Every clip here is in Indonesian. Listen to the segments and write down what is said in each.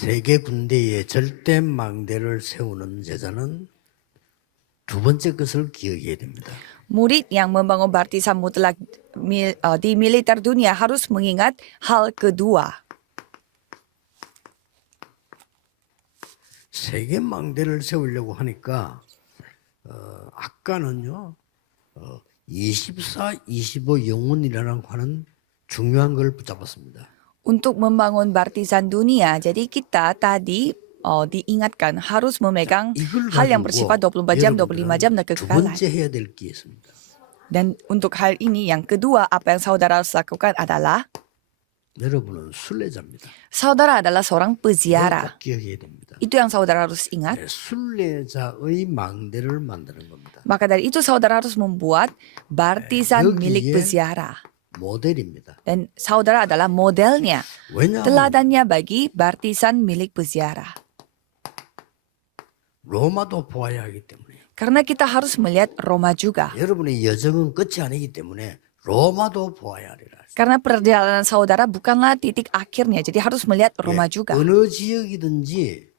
세계 군대에 절대 망대를 세우는 제자는 두 번째 것을 기억해야 됩니다. Murid yang membangun barisan mutlak di militer dunia harus mengingat hal kedua. 세계 망대를 세우려고 하니까 아까는요 24, 25 영혼이라는 하는 중요한 걸 붙잡았습니다. Untuk membangun barisan dunia, jadi kita tadi diingatkan harus memegang 이걸 hal yang 가지고 bersifat 24 jam, 25 jam dan 두 kekekalan. 번째 해야 될 게 있습니다. Dan untuk hal ini yang kedua apa yang saudara harus lakukan adalah 여러분은 순례자입니다. saudara adalah seorang 이걸 peziarah. 꼭 기억해야 됩니다. Itu yang saudara harus ingat. 네, 순례자의 망대를 만드는 겁니다. Maka dari itu saudara harus membuat barisan 여기에 milik peziarah. 모델입니다. Dan saudara adalah modelnya, 왜냐하면 teladannya bagi barisan milik peziarah. 로마도 보아야 하기 때문에 Karena kita harus melihat Roma juga. 여러분의 여정은 끝이 아니기 때문에 로마도 보아야 하리라. Karena perjalanan saudara bukanlah titik akhirnya, jadi harus melihat Roma juga. 어느 지역이든지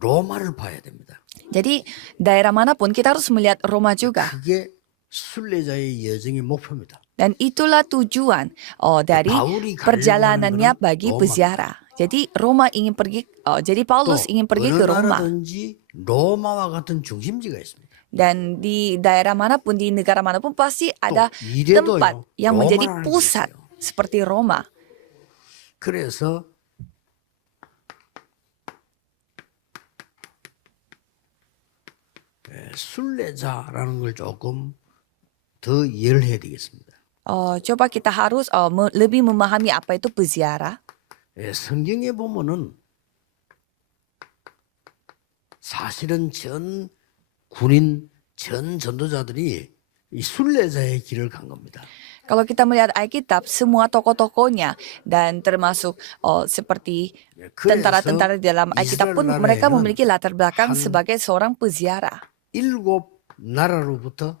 로마를 봐야 됩니다. Jadi daerah manapun kita harus melihat Roma juga. 그게 순례자의 여정의 목표입니다. Dan itulah tujuan dari 바울이 가려고 perjalanannya 하는 거는 bagi 로마. peziarah. Jadi Roma ingin pergi, jadi Paulus ingin pergi 어느 ke Roma. 나라든지 로마와 같은 중심지가 있습니다. Dan di daerah manapun, di negara manapun pasti ada 이래도요, tempat yang menjadi 로마라는 게 pusat 있어요. seperti Roma. 그래서 순례자라는 걸 조금 더 이해를 해야 되겠습니다. Coba kita harus lebih memahami apa itu peziarah. 성경에 보면은 사실은 전 군인, 전 전도자들이 이 순례자의 길을 간 겁니다. Kalau kita melihat Alkitab, semua tokoh-tokohnya dan termasuk seperti tentara-tentara di dalam Alkitab pun mereka memiliki latar belakang sebagai seorang peziarah. 7 나라로부터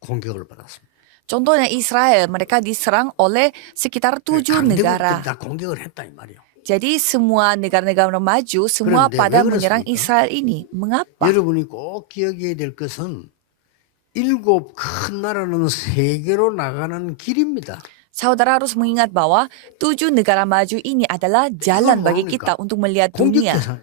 공격을 받았습니다. Contohnya Israel, mereka diserang oleh sekitar 7 negara. 다 공격을 했다 이 말이에요. Jadi semua negara-negara maju, semua 그런데 pada 왜 menyerang 그렇습니까? Israel ini. Mengapa? 여러분이 꼭 기억해야 될 것은 7 큰 나라는 세계로 나가는 길입니다. Saudara harus mengingat bahwa 7 negara maju ini adalah jalan bagi kita untuk melihat 공격 dunia.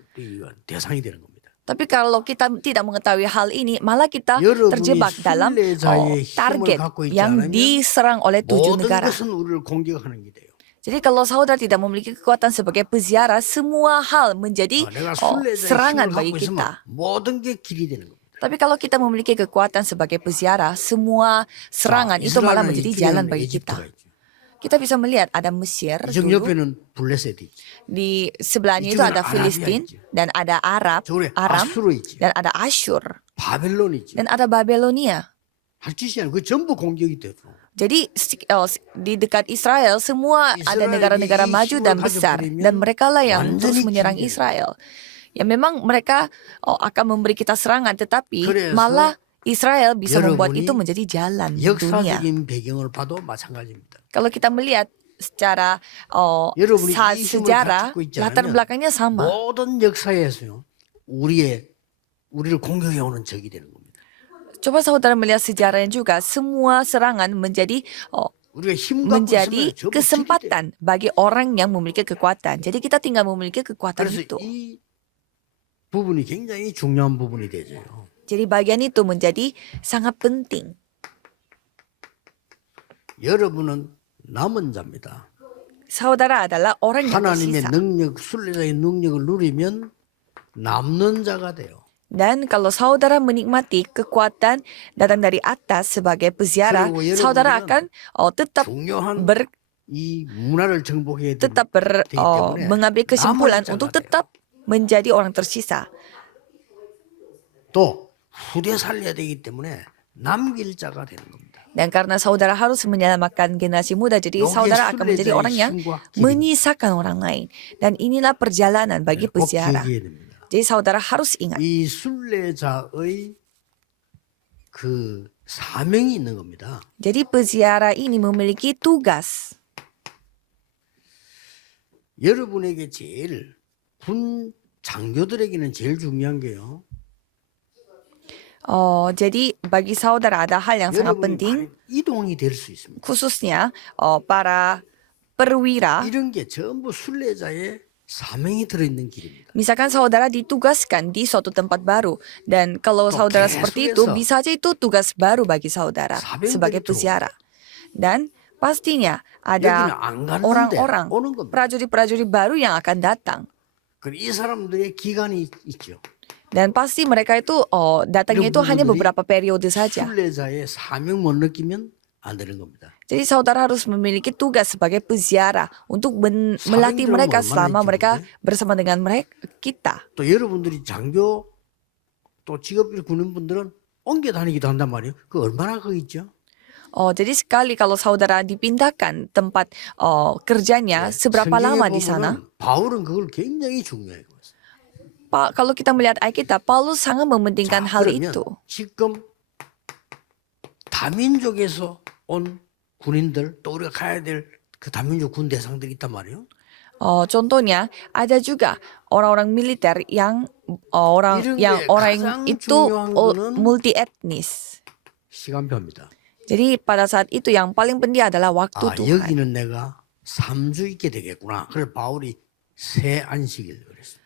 대상이 되는 겁니다. Tapi kalau kita tidak mengetahui hal ini, malah kita 여러분이 terjebak dalam 순례자의 힘을 target 갖고 있지 yang 않으면 diserang oleh 7 모든 negara. 것은 우리를 공격하는 게 돼요. Jadi kalau saudara tidak memiliki kekuatan sebagai peziarah, semua hal menjadi 내가 순례자의 serangan 힘을 bagi 갖고 있으면 kita. 모든 게 길이 되는 겁니다. Tapi kalau kita memiliki kekuatan sebagai peziarah, semua serangan 자, itu malah 이스라엘은 menjadi 이쪽에는 jalan bagi 이집트가 kita. 있죠. Kita bisa melihat ada Mesir 이쪽 dulu, 옆에는 블레셋이 있죠. di sebelahnya itu 이쪽에는 ada 아라비아 Filistin, 있죠. dan ada Aram, 저쪽에 아수르 있죠. dan ada Asyur, 바벨론 있죠. dan ada Babelonia. 할 짓이 아니고 그 전부 공격이 되고 Jadi di dekat Israel semua ada Israel negara-negara 이 maju 힘을 dan besar, 가져버리면 dan mereka lah yang 완전히 terus menyerang 길이 돼요. Israel. Ya memang mereka akan memberi kita serangan, tetapi 그래서 malah Israel bisa membuat 여러분이 itu menjadi jalan dunia. 역사적인 배경을 봐도 마찬가지입니다. Kalau kita melihat secara 여러분이 이 힘을 sejarah, 갖고 있지 latar 않으면 belakangnya sama. 모든 역사에서요 우리를 공격해 오는 적이 되는 겁니다. Coba saudara melihat sejarahnya juga, semua serangan menjadi 우리가 힘 갖고 menjadi 있으면 전부 kesempatan bagi orang yang memiliki kekuatan. Jadi kita tinggal memiliki kekuatan 그래서 itu. 이 부분이 굉장히 중요한 부분이 되죠. Jadi bagian itu menjadi sangat penting. 여러분은 남은 자입니다. Saudara adalah orang yang 하나님의 tersisa. 능력, 순례자의 능력을 누리면 남는 자가 돼요. Dan kalau saudara menikmati kekuatan datang dari atas sebagai peziarah, 그리고 여러분들은 saudara akan tetap 중요한 이 문화를 정복해야 되기 때문에 mengambil kesimpulan 남은 untuk 자가 돼요. tetap menjadi orang tersisa. 또 후대 살려야 되기 때문에 남길 자가 되는 겁니다. Dan karena saudara harus menyelamatkan generasi muda, jadi 여기에 saudara akan menjadi 순례자의 orang yang 힘과 길입니다. menyisakan orang lain. Dan inilah perjalanan bagi 꼭 peziarah. 기억해야 됩니다. Jadi saudara harus ingat. 이 순례자의 그 사명이 있는 겁니다. Jadi peziarah ini memiliki tugas. 여러분에게 제일 장교들에게는 제일 중요한 게요. Jadi bagi saudara ada hal yang sangat 여러분이 penting, 만약 이동이 될 수 있습니다. khususnya para perwira. 이런 게 전부 순례자의 사명이 들어있는 길입니다. Misalkan saudara ditugaskan di suatu tempat baru, dan kalau Tuh, saudara 계속해서 seperti itu, bisa aja itu tugas baru bagi saudara 사병들이 sebagai peziarah. Dan pastinya 여기는 ada 안 가는데 orang-orang, 오는 겁니다. prajurit-prajurit baru yang akan datang. 이 사람들의 기간이 있죠. Dan pasti mereka itu datangnya itu hanya 부분들이 beberapa periode saja. 순례자의 사명 못 느끼면 안 되는 겁니다. Jadi saudara harus memiliki tugas sebagai peziarah untuk melatih mereka selama mereka bersama dengan kita. 또 여러분들이 장교 또 직업비 군인분들은 옮겨 다니기도 한단 말이에요. 그 얼마나 그 있죠? Jadi sekali kalau saudara dipindahkan tempat kerjanya, seberapa lama di sana? 바울은 그걸 굉장히 중요해요. Pak, kalau kita melihat Alkitab, Paulus sangat mementingkan hal 그러면 itu. 지금 다민족에서 온 군인들 또 우리가 가야 될 그 다민족 군 대상들이 있단 말이에요. Contohnya ada juga orang-orang militer yang orang 가장 itu 중요한 거는 multi etnis. 시간표입니다. Jadi pada saat itu yang paling penting adalah waktu Tuhan. 여기는 내가 3주 있게 되겠구나. 그래서 바울이 새 안식일 그랬어요.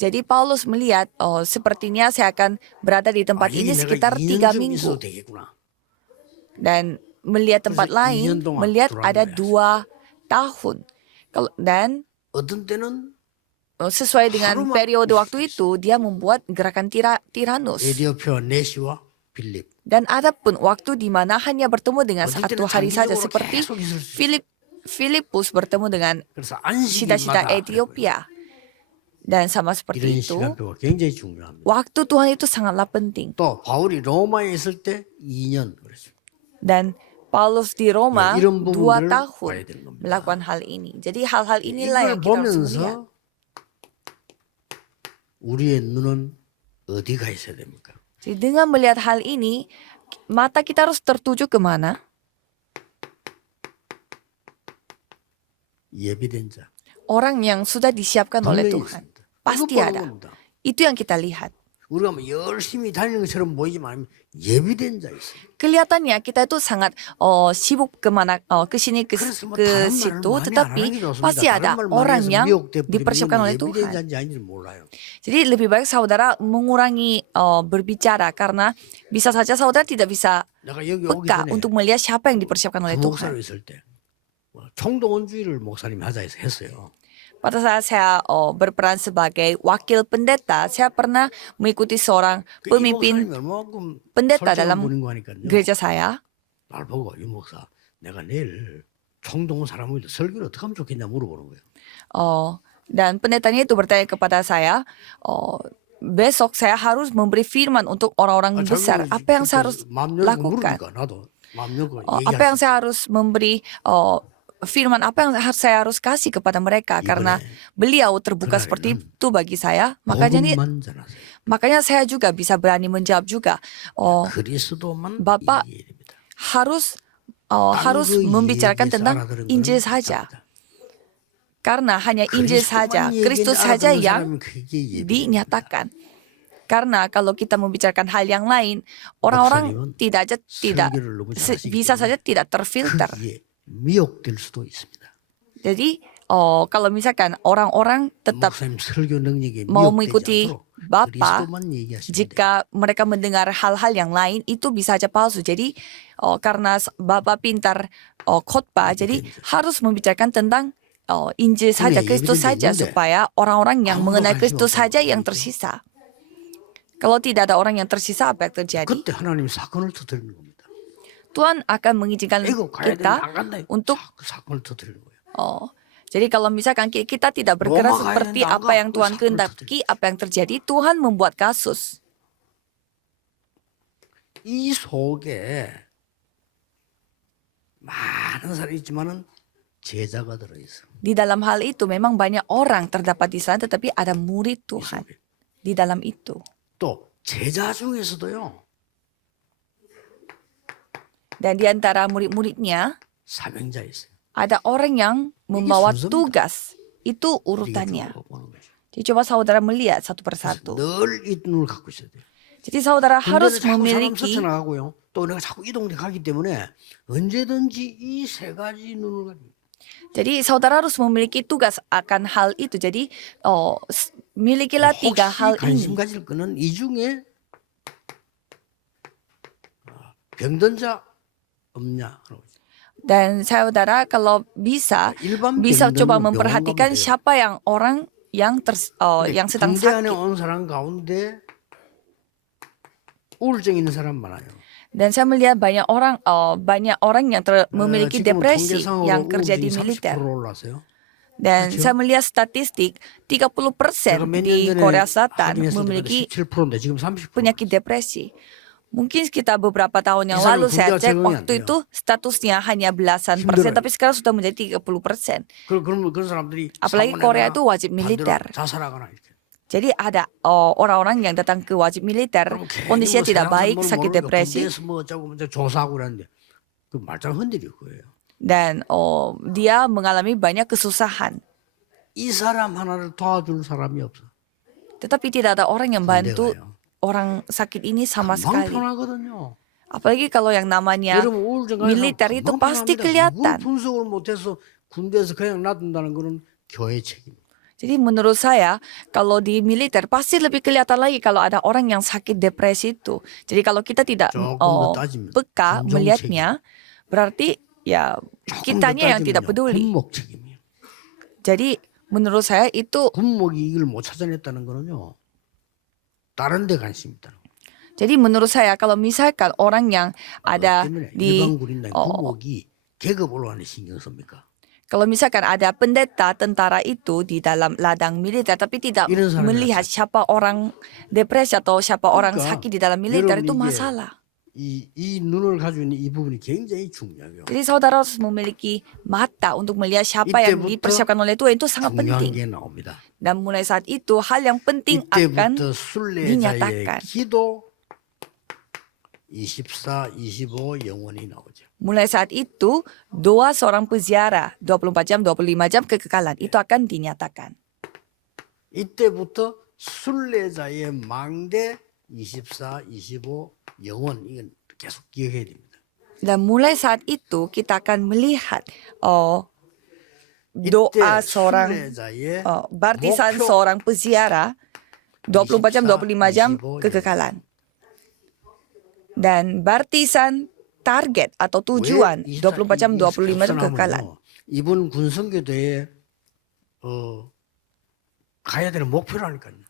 Jadi Paulus melihat, sepertinya saya akan berada di tempat ini sekitar 3 minggu. Dan melihat tempat lain, melihat ada 2 tahun. Dan 어떤 때는 sesuai dengan periode waktu itu, dia membuat gerakan Tiranus. 에디오피아 네시와 빌립. Dan ada pun waktu di mana hanya bertemu dengan 어떤 1 때는 hari saja, 장기적으로 seperti 계속 있을 수 있어요. Filipus bertemu dengan 그래서 cita-cita 안식일마다 Ethiopia. Dan sama seperti 이런 itu, 시간표가 굉장히 중요합니다. waktu Tuhan itu sangatlah penting. 또 바울이 로마에 있을 때 2년 그랬어요. Dan Paulus di Roma 이런 2 부분들을 tahun 봐야 되는 겁니다. melakukan hal ini. Jadi hal-hal inilah 이걸 yang kita harus melihat. 보면서 우리의 눈은 어디가 있어야 됩니까? Jadi dengan melihat hal ini, mata kita harus tertuju kemana? 예비된 자. Orang yang sudah disiapkan oleh 분명히 Tuhan. 있습니다. Pasti 이거 보는 ada. 겁니다. Itu yang kita lihat. 우리가 뭐 열심히 다니는 것처럼 보이지만 예비된 자 있어요. Kelihatannya kita itu sangat sibuk ke sini ke 그래서 뭐 ke 다른 situ, 말은 많이 안 tetapi 하는 게 좋습니다. pasti ada 다른 말 많이 orang 해서 yang 미혹돼 버리면 dipersiapkan oleh 예비된 Tuhan. 자인지 아닌지 몰라요. Jadi lebih baik saudara mengurangi berbicara, karena bisa saja saudara tidak bisa 내가 여기 오기 peka 전에 untuk melihat siapa yang dipersiapkan oleh 부목사로 Tuhan. 있을 때 총동원주의를 목사님이 하자 해서 했어요. Pada saat saya berperan sebagai wakil pendeta, saya pernah mengikuti seorang 이 pemimpin 목사님이 얼마큼 pendeta 설정을 dalam 부린 거 하니까요. gereja saya. 날 보고 이 목사 내가 내일 총동원 사람을 설교를 어떻게 하면 좋겠냐 물어보는 거예요. Dan pendetanya itu bertanya kepada saya, besok saya harus memberi firman untuk orang-orang besar. Apa yang saya harus lakukan? 나도 마음 열고 Apa yang saya harus memberi firman, apa yang saya harus kasih kepada mereka? Karena beliau terbuka seperti itu bagi saya. 복음만 전하세요. Makanya saya juga bisa berani menjawab juga. 그리스도만 Bapak 얘기해야 됩니다. harus 그 membicarakan 얘기 tentang 알아들은 Injil 거는 saja. 작다. Karena hanya Injil saja, 그리스도만 Kristus 얘기했는데 saja 알아듣는 yang 사람은 그게 예비입니다. dinyatakan. Karena kalau kita membicarakan hal yang lain, orang-orang tidak 설교를 너무 잘하시기 bisa 때문에 saja tidak terfilter. 그게 미혹될 수도 있습니다. Jadi kalau misalkan orang-orang tetap 목사님 설교 능력에 mau 미혹되지 mengikuti 않도록 Bapak, 그리스도만 얘기하시면 돼요. jika mereka mendengar hal-hal yang lain, itu bisa saja palsu. Jadi karena Bapak pintar khotbah, jadi harus membicarakan tentang Injil saja, Kristus saja, supaya orang-orang yang mengenal Kristus saja yang tersisa. Kalau tidak ada orang yang tersisa, apa yang terjadi? 그때 하나님 사건을 터뜨리는 겁니다. Tuhan akan mengizinkan 이거 가야 되는데 kita 안 간다. untuk 그 사건을 터뜨리는 거예요. jadi kalau misalkan kita tidak bergerak Roma seperti kayaknya apa yang Tuhan nggak, kehendaki, apa yang terjadi, Tuhan membuat kasus. 이 속에 많은 사람이 있지만은 제자가 들어 있어. Di dalam hal itu memang banyak orang terdapat di sana, tetapi ada murid 이 Tuhan 속에. di dalam itu. 또 제자 중에서도요. Dan di antara murid-muridnya 사명자 있어요. ada orang yang membawa 순서입니다. tugas. Itu 우리가 urutannya. 들어보는 거죠. Jadi coba saudara melihat satu persatu. 늘 이 눈을 갖고 있어야 돼요. Jadi saudara 군대는 harus 자꾸 사람 memiliki 서쳐나가고요. 또 내가 자꾸 이동돼 가기 때문에 언제든지 이 세 가지 눈을 가지고 Jadi saudara harus memiliki tugas akan hal itu. Jadi milikilah 3 hal 관심 ini. 가질 거는 이 중에 병든 자 없냐 하는 거죠. Dan saudara kalau bisa 일반 coba 병든은 병원 memperhatikan 가면 돼요. siapa yang orang yang 근데 yang sedang 군대 안에 sakit. 온 사람 가운데 우울증 있는 사람 많아요. Dan saya melihat banyak orang yang memiliki 지금은 depresi 통계상으로 yang kerja di 우울증이 militer. 30% 올랐어요. Dan 그렇죠? saya melihat statistik 30% 제가 몇 년 di 전에 Korea Selatan 확인했을 때가 memiliki 17%인데 지금 30%. penyakit depresi. Mungkin sekitar beberapa tahun yang 이 사람은 lalu saya 군대가 cek 적응이 안 waktu 돼요. itu statusnya hanya belasan 힘들어요. persen, tapi sekarang sudah menjadi 30%. 그러면 그런 사람들이 Apalagi 사원에나 Korea itu wajib 반대로 militer. 자살하거나 이렇게. Jadi ada orang-orang yang datang ke wajib militer, 그럼 괜히 kondisinya 뭐 tidak 세상 baik, 선물 sakit 모르니까 depresi, 군대에서 뭐 어쩌고 뭐 조사하고 그러는데 그 말짱 흔들릴 거예요. dan dia mengalami banyak kesusahan. 이 사람 하나를 도와줄 사람이 없어. Tetapi tidak ada orang yang bantu 군대가요. orang sakit ini sama 금방 sekali. 편하거든요. Apalagi kalau yang namanya 여러분 우울증 가는 militer 사람 itu 금방 pasti 편합니다. kelihatan. 이걸 분석을 못해서 군대에서 그냥 놔둔다는 거는 교회 책임. Jadi menurut saya kalau di militer pasti lebih kelihatan lagi kalau ada orang yang sakit depresi itu. Jadi kalau kita tidak 조금 더 따지면 peka 군종 melihatnya, berarti ya 조금 더 kitanya yang tidak 따지면요, peduli. 군목 책임이에요. Jadi menurut saya itu 군목이 이걸 못 찾아냈다는 거는요. 다른 데 관심이 있다는 거예요. jadi menurut saya kalau misalkan orang yang ada 때문에 di 일반 군인단 군목이 계급 올라가는 신경 씁니까? kalau misalkan ada pendeta tentara itu di dalam ladang militer tapi tidak 이런 사람이 melihat siapa orang depresi atau siapa orang 그러니까 sakit di dalam militer 여러분 itu 이게 masalah. 이 눈을 가지고 있는 이 부분이 굉장히 중요해요. Jadi saudara harus memiliki mata untuk melihat siapa yang 이때부터 dipersiapkan oleh Tuhan itu sangat 중요한 penting. 게 나옵니다. Dan mulai saat itu hal yang penting akan 이때부터 순례자의 dinyatakan. 기도 24, 25 영원히 나오죠. Mulai saat itu doa seorang peziarah 24 jam, 25 jam kekekalan itu akan dinyatakan. 이때부터 순례자의 망대 24, 25 영원 이건 계속 기억해야 됩니다. Dan mulai saat itu kita akan melihat 이때 doa seorang 순례자의 baptisan 목표 seorang peziarah 24 jam, 25 jam 25 kekekalan. Dan baptisan target atau tujuan 24 jam, 25 jam kekekalan. 이번 군성교도에 가야 되는 목표라니까요.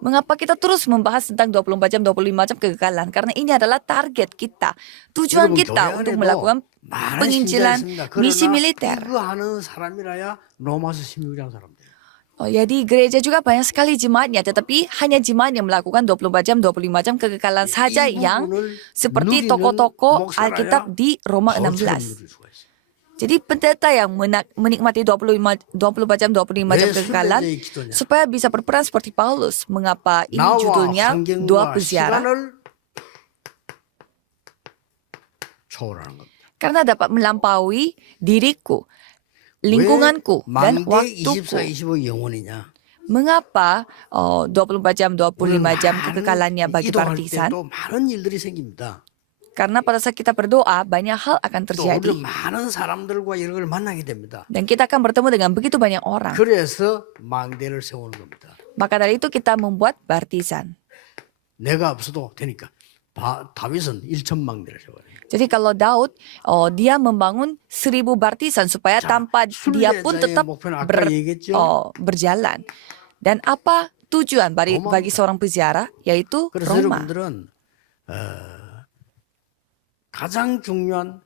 Mengapa kita terus membahas tentang 24 jam, 25 jam kegagalan? Karena ini adalah target kita. Tujuan 여러분, kita 교회 untuk 안에도 melakukan 많은 penginjilan 신자가 있습니다. misi 그러나 militer. 이거 하는 사람이라야 로마서 16장 사람들. Ya di gereja juga banyak sekali jemaatnya, tetapi hanya jemaat yang melakukan 24 jam, 25 jam kegagalan saja 이 yang 부분을 seperti 누리는 tokoh-tokoh 목사라야 Alkitab di Roma 바울처럼 16. 누릴 수가 있어요. Jadi pendeta yang menikmati 24 jam, 25 jam 왜 kegagalan 순례자의 기도냐? supaya bisa berperan seperti Paulus. Mengapa ini 나와 judulnya doa 환경과 peziarah? 시간을 초월하는 겁니다. Karena dapat melampaui diriku, lingkunganku, dan 망대 24, waktuku. 25 영원이냐? Mengapa 24 jam, 25 jam 많은 kekekalannya bagi 이동할 partisan? 때도 많은 일들이 생깁니다. Karena pada saat kita berdoa, banyak hal akan 또 terjadi. 우리는 많은 사람들과 여러 걸 만나게 됩니다. Dan kita akan bertemu dengan begitu banyak orang. 그래서 망대를 세우는 겁니다. Maka dari itu kita membuat baptisan. 내가 없어도 되니까 다윗은 1,000망대를 세워요. Jadi kalau Daud, dia membangun 1000 baptisan supaya tanpa dia pun 순례자의 tetap 목표는 아까 얘기했죠. berjalan. Dan apa tujuan bagi seorang peziarah? Yaitu 그래서 Roma. 여러분들은 가장 중요한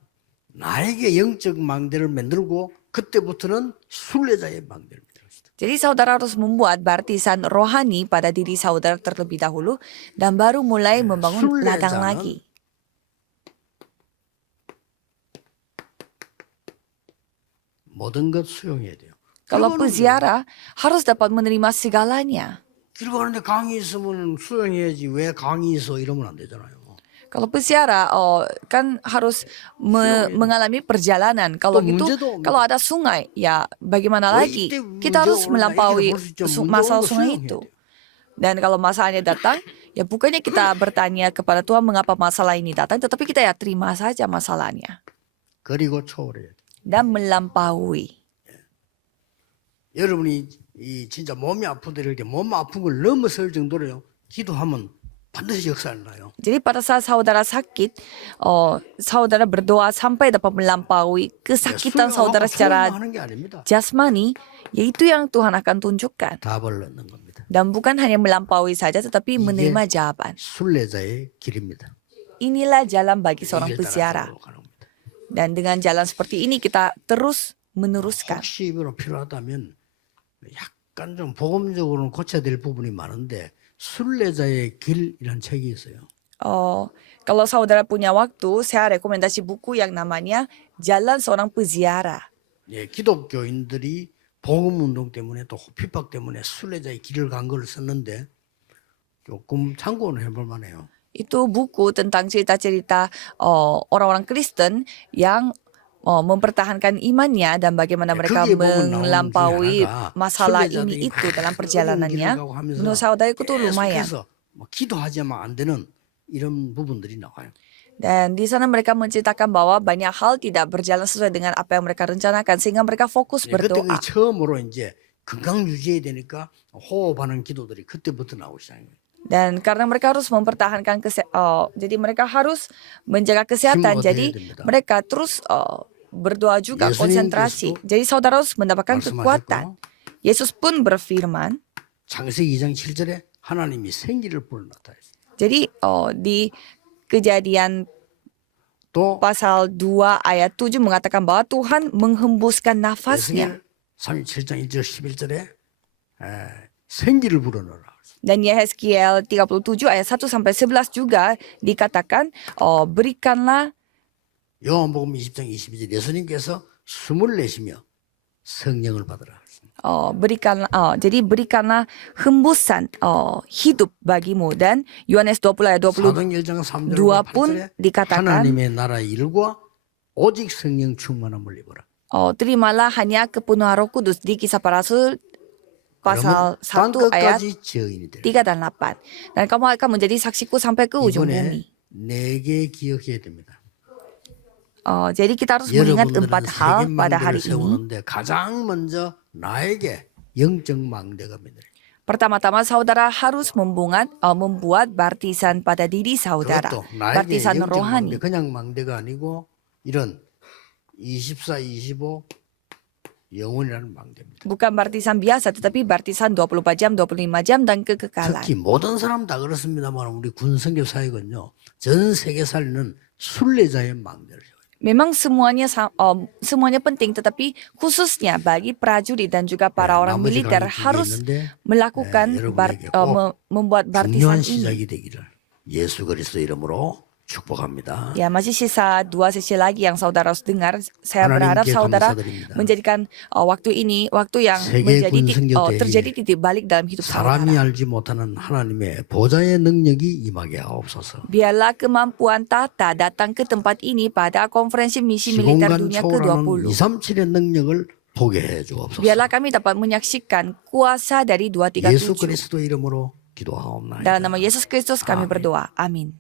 나에게 영적 망대를 만들고 그때부터는 순례자의 망대를 만들었습니다. Jadi saudara harus membuat baptisan rohani pada diri saudara terlebih dahulu dan baru mulai membangun ladang 순례자는 lagi. 모든 것 수용해야 돼요. Kalau 길 가는 peziarah harus dapat menerima segalanya. 길 가는데 강이 있으면 수용해야지 왜 강이 있어 이러면 안 되잖아요. Kalau peziarah kan harus mengalami perjalanan. Kalau 또 gitu, 문제도 kalau ada sungai, ya bagaimana lagi? 이때 Kita 문제 harus 오는 melampaui 나에게는 볼수 있죠. 문제 masalah 오는 거 sungai 수용해야 itu. 돼요. Dan kalau masalahnya datang, ya bukannya kita bertanya kepada Tuhan mengapa masalah ini datang, tetapi kita ya terima saja masalahnya 그리고 초월해야 돼요. dan melampaui. 여러분이 이 진짜 몸이 아프더라도 몸 아픈 걸 넘어설 정도로요. 기도하면 반드시 역사를 나요. Jadi pada saat saudara sakit, saudara berdoa sampai dapat melampaui kesakitan saudara secara 하는 게 아닙니다. jasmani, yaitu yang Tuhan akan tunjukkan. 답을 얻는 겁니다. Dan bukan hanya melampaui saja, tetapi 이게 menerima jawaban. 순례자의 길입니다. Inilah jalan bagi seorang 이 길 peziarah. 따라서 가는 겁니다. Dan dengan jalan seperti ini kita terus meneruskan. 혹시 필요하다면 약간 좀 복음적으로는 고쳐야 될 부분이 많은데 순례자의 길이라는 책이 있어요. Kalau saudara punya waktu, saya rekomendasi buku yang namanya Jalan Seorang Peziarah. 예, 기독교인들이 복음 운동 때문에 또 핍박 때문에 순례자의 길을 간 걸 썼는데 조금 참고는 해볼 만해요. Itu buku tentang cerita-cerita orang-orang Kristen yang mempertahankan imannya dan bagaimana mereka 거기에 보면 나오는 melampaui 중에 하나가 masalah 순례자들이 ini itu dalam 어려운 perjalanannya. 길을 가고 하면서 Menurut saudara itu lumayan. 계속해서 기도하지만 안 되는 이런 부분들이 나와요. Dan di sana mereka menceritakan bahwa banyak hal tidak berjalan sesuai dengan apa yang mereka rencanakan sehingga mereka fokus 그때 berdoa. 처음으로 이제 건강 유지해야 되니까 호흡하는 기도들이 그때부터 나오기 시작해요. Dan karena mereka harus mempertahankan jadi mereka harus menjaga kesehatan. 힘을 Jadi 얻어야 됩니다. mereka terus berdoa juga, 예수님께서도 konsentrasi. Jadi saudara harus mendapatkan kekuatan. 말씀하셨고 Yesus pun berfirman. 창세기 2장 7절에 하나님이 생기를 불어넣었다. Jadi di Kejadian 또 pasal 2 ayat 7 mengatakan bahwa Tuhan menghembuskan nafasnya. 예수님 37장 1절 11절에 생기를 불어넣어라. Dan Yehezkiel 37 ayat 1 sampai 11 juga dikatakan berikanlah 요한복음 20장 22절 예수님께서 숨을 내쉬며 성령을 받으라. jadi berikanlah hembusan hidup bagimu. Dan Yohanes 20 ayat 사도행전 1장 3절 22 pun 8절에 dikatakan 하나님의 나라의 일과 오직 성령 충만함을 입어라. terimalah hanya kepenuhan Roh Kudus di Kisah Para Rasul pasal 1 ayat 땅끝까지 증인이 되라. 3 dan 8. Dan kamu akan menjadi saksiku sampai ke ujung 이번에 bumi. 네 개 기억해야 됩니다. Jadi kita harus mengingat 여러분들은 4 hal 세계 pada 망대를 hari ini. 세우는데 가장 먼저 나에게 영적 망대가 있는. Pertama-tama saudara harus membuat baptisan pada diri saudara. 그것도 나에게 Baptisan 영적 rohani. 망대 그냥 망대가 아니고 이런 24, 25 영원이라는 망대입니다. Bukan baptisan biasa, tetapi baptisan 24 jam, 25 jam, dan kekekalan. 특히 모든 사람 다 그렇습니다만 우리 군 선교 사역은요. 전 세계 살리는 순례자의 망대를 세워요. Memang semuanya penting, tetapi khususnya bagi prajurit dan juga para orang 나머지 militer 강의 중에 harus 있는데 melakukan 여러분에게 꼭 membuat 중요한 baptisan ini. 시작이 되기를 예수 그리스도 이름으로 축복합니다. Ya, masih sisa 2 sesi lagi yang saudara harus dengar. Saya 하나님께 berharap saudara 감사드립니다. menjadikan waktu ini waktu yang 세계 군선교 때에 terjadi titik balik dalam hidup 사람이 saudara. 알지 못하는 하나님의 보좌의 능력이 임하게 하옵소서. Biarlah kemampuan tata datang ke tempat ini pada konferensi misi militer 시공간 dunia 초월하는 ke-20. 237의 능력을 보게 해 주옵소서. Biarlah kami dapat menyaksikan kuasa dari 예수 237. 그리스도 이름으로 기도하옵나이다. Dalam nama Yesus Kristus kami Amin. berdoa. Amin.